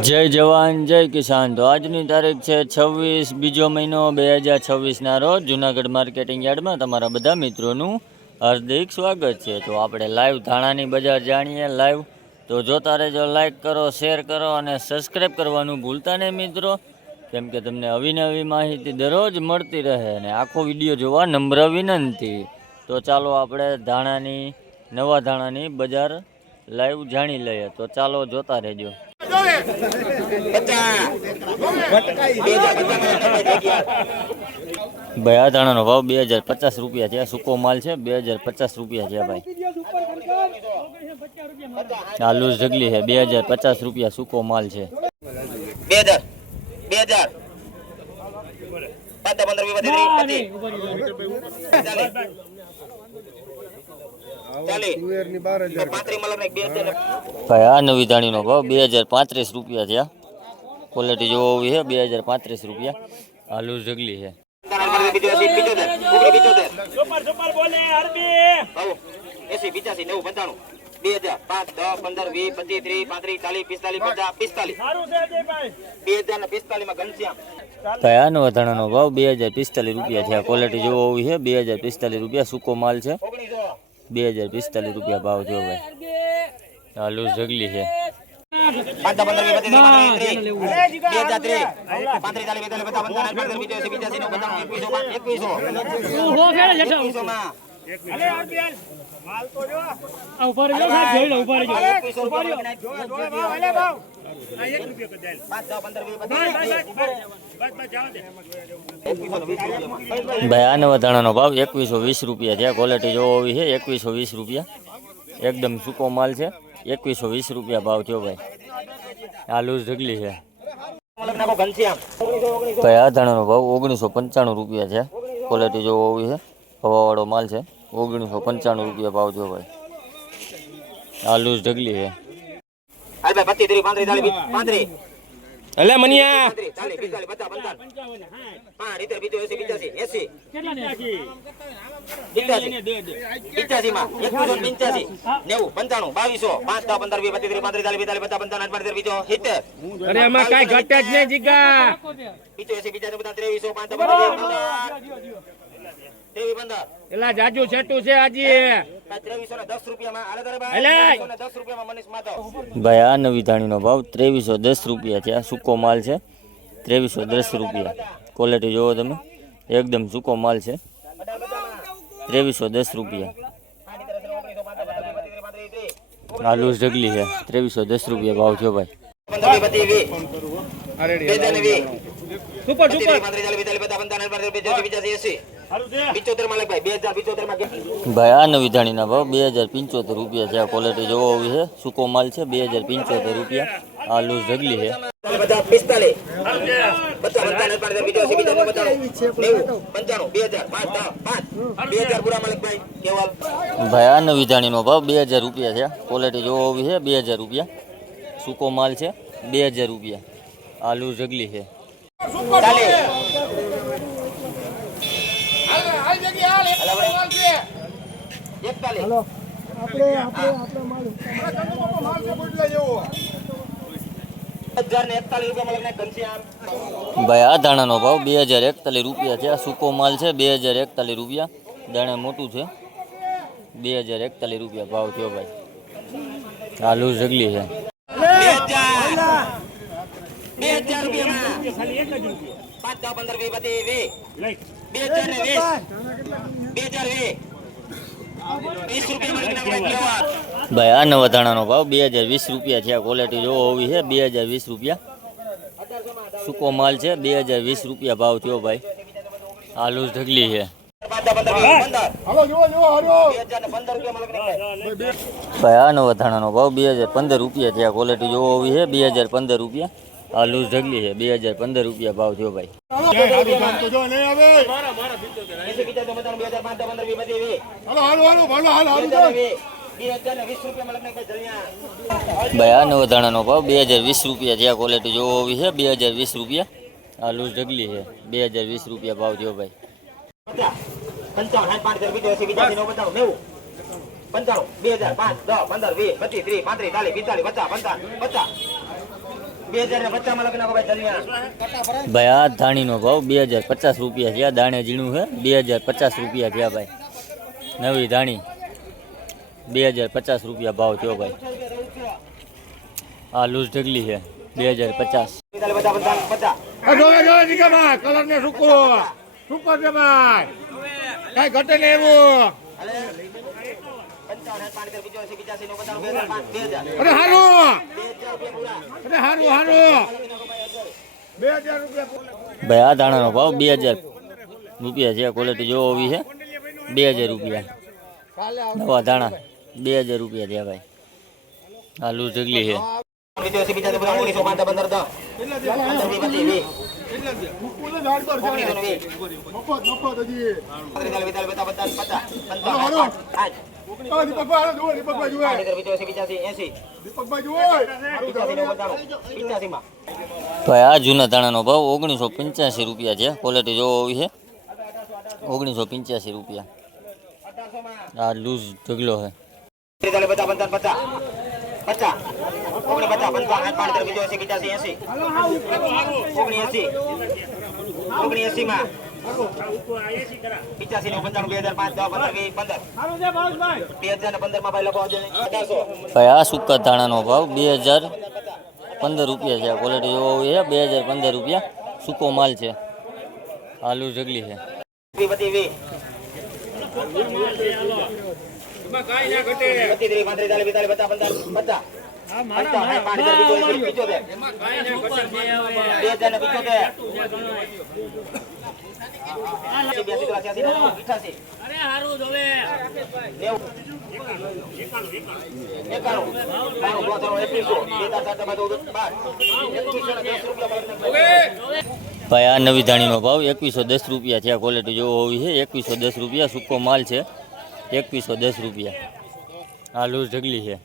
જય જવાન જય કિસાન। તો આજની તારીખ છે 26 બીજો મહિનો 2026ના રોજ જુનાગઢ માર્કેટિંગ યાર્ડમાં તમારા બધા મિત્રોનું હાર્દિક સ્વાગત છે। તો આપણે લાઈવ ધાણાની બજાર જાણીએ લાઈવ। તો જોતા રહેજો, લાઈક કરો, શેર કરો અને સબસ્ક્રાઈબ કરવાનું ભૂલતા નહીં મિત્રો, કેમ કે તમને અવિનવી માહિતી દરરોજ મળતી રહે અને આખો વિડીયો જોવા નમ્ર વિનંતી। તો ચાલો આપણે નવા ધાણાની બજાર લાઈવ જાણી લઈએ। તો ચાલો જોતા રહેજો। ભાઈ આ ધાણાનો ભાવ 2050 રૂપિયા છે। સૂકો માલ છે, 2050 રૂપિયા છે ભાઈ। આ લૂઝ ઢગલી છે, 2050 રૂપિયા સૂકો માલ છે। 2000 આ નવી ધાણીનો ભાવ 2035 રૂપિયા છે। ક્વોલિટી જોવો છે, 2035 રૂપિયા। આ લૂઝ ઢગલી છે। ભાઈ આનો વધારાનો ભાવ 2045 રૂપિયા છે। ક્વોલિટી જોવો છે, 2045 રૂપિયા સૂકો માલ છે। 2045 રૂપિયા ભાવ થયો ભાઈ। આ લૂઝ ઢગલી છે। ભાઈ આનો વધારાનો ભાવ 2120 રૂપિયા છે। ક્વોલિટી જોવો છે, 2120 રૂપિયા એકદમ સૂકો માલ છે। 2120 રૂપિયા ભાવ થયો ભાઈ। આ લૂઝ ઢગલી છે। ભાઈ આ ધાણાનો ભાવ 1995 રૂપિયા છે। ક્વોલિટી જોવો છે, હવાવાળો માલ છે। 1995 રૂપિયા ભાવ થયો ભાઈ। આ લૂઝ ઢગલી છે। અલે મનિયા અરે આમાં કઈ ઘટે જ નહીં જીગા। એલા જાજુ છેટું છે આજે। ભાઈ આ નવી ધાણીનો ભાવ 2310 રૂપિયા છે। આ સૂકો માલ છે, 2310 રૂપિયા। ક્વોલિટી જોવો તમે, એકદમ સૂકો માલ છે। 2310 રૂપિયા। આ લૂઝ ઢગલી છે, 2310 રૂપિયા ભાવ થયો ભાઈ। ભાઈ આ નવી ધાણીના ભાવ 2075 રૂપિયા છે। આ ક્વોલિટી જોવો છે, સૂકો માલ છે, 2075 રૂપિયા। આ લૂઝ ઢગલી છે। ભાઈ આ નવી ધાણીનો ભાવ 2000 રૂપિયા છે। ક્વોલિટી જોવો છે, 2000 રૂપિયા સૂકો માલ છે, 2000 રૂપિયા। આ લૂઝ ઢગલી છે। ભાઈ આ ધાણાનો ભાવ 2041 રૂપિયા છે। આ સૂકો માલ છે, 2041 રૂપિયા। દાણા મોટું છે, 2041 રૂપિયા ભાવ થયો ભાઈ। આ લૂઝ ઢગલી છે। ભાઈ આ નવા ધાણાનો ભાવ 2020 રૂપિયા છે। આ ક્વોલિટી જોવો હોવી છે, 2020 રૂપિયા સૂકો માલ છે, 2020 રૂપિયા ભાવ થયો ભાઈ। આ લૂઝ ઢગલી છે। ભાઈ આ નવા ધાણાનો ભાવ 2015 રૂપિયા છે। આ ક્વોલિટી જોવો હોવી છે, 2015 રૂપિયા। આ લૂઝ ઢગલી છે, 2015 રૂપિયા ભાવ થયો ભાઈ। ભાઈ આ નવા ધાણાનો ભાવ 2020 રૂપિયા છે। આ ક્વોલિટી જોવો હોવી છે, 2020 રૂપિયા। આ લૂઝ ઢગલી છે, 2020 રૂપિયા ભાવ થયો ભાઈ। 95, 2005, 10, 15, 20, 25, 30, 35, 40, 45, 50, 55, 50, ભાઈ આ ધાણીનો ભાવ 2050 રૂપિયા થયા. દાણે ઝીણું છે 2050 રૂપિયા થયા ભાઈ. નવી ધાણી 2050 રૂપિયા ભાવ થયો ભાઈ. આ લૂઝ ઢગલી છે 2050. કલર ને સૂકો છે ભાઈ, કઈ ઘટે ને એવું. અરે હારું, અરે હારું હારું. 2000 રૂપિયા ભાઈ આ ધાણાનો ભાવ 2000 રૂપિયા છે. ક્વોલિટી જોવો એવી છે 2000 રૂપિયા. નવા ધાણા 2000 રૂપિયા થયા ભાઈ. આ લૂઝ ઢગલી છે. ભાઈ આ જૂના ધાણાનો ભાવ 1985 રૂપિયા છે. ક્વોલિટી જોવો એવી છે 1985 રૂપિયા. આ લૂઝ ઢગલો છે. ભાઈ આ સૂકા ધાણાનો ભાવ 2015 રૂપિયા છે. ક્વોલિટી જોવો છે 2015 રૂપિયા. સૂકો માલ છે. આલુ ઢગલી છે. ભાઈ આ નવી ધાણીનો ભાવ 2110 રૂપિયા છે. ક્વોલિટી જોવો હોવી છે 2110 રૂપિયા. સૂકો માલ છે 2110 રૂપિયા. આ લૂઝ ઢગલી છે.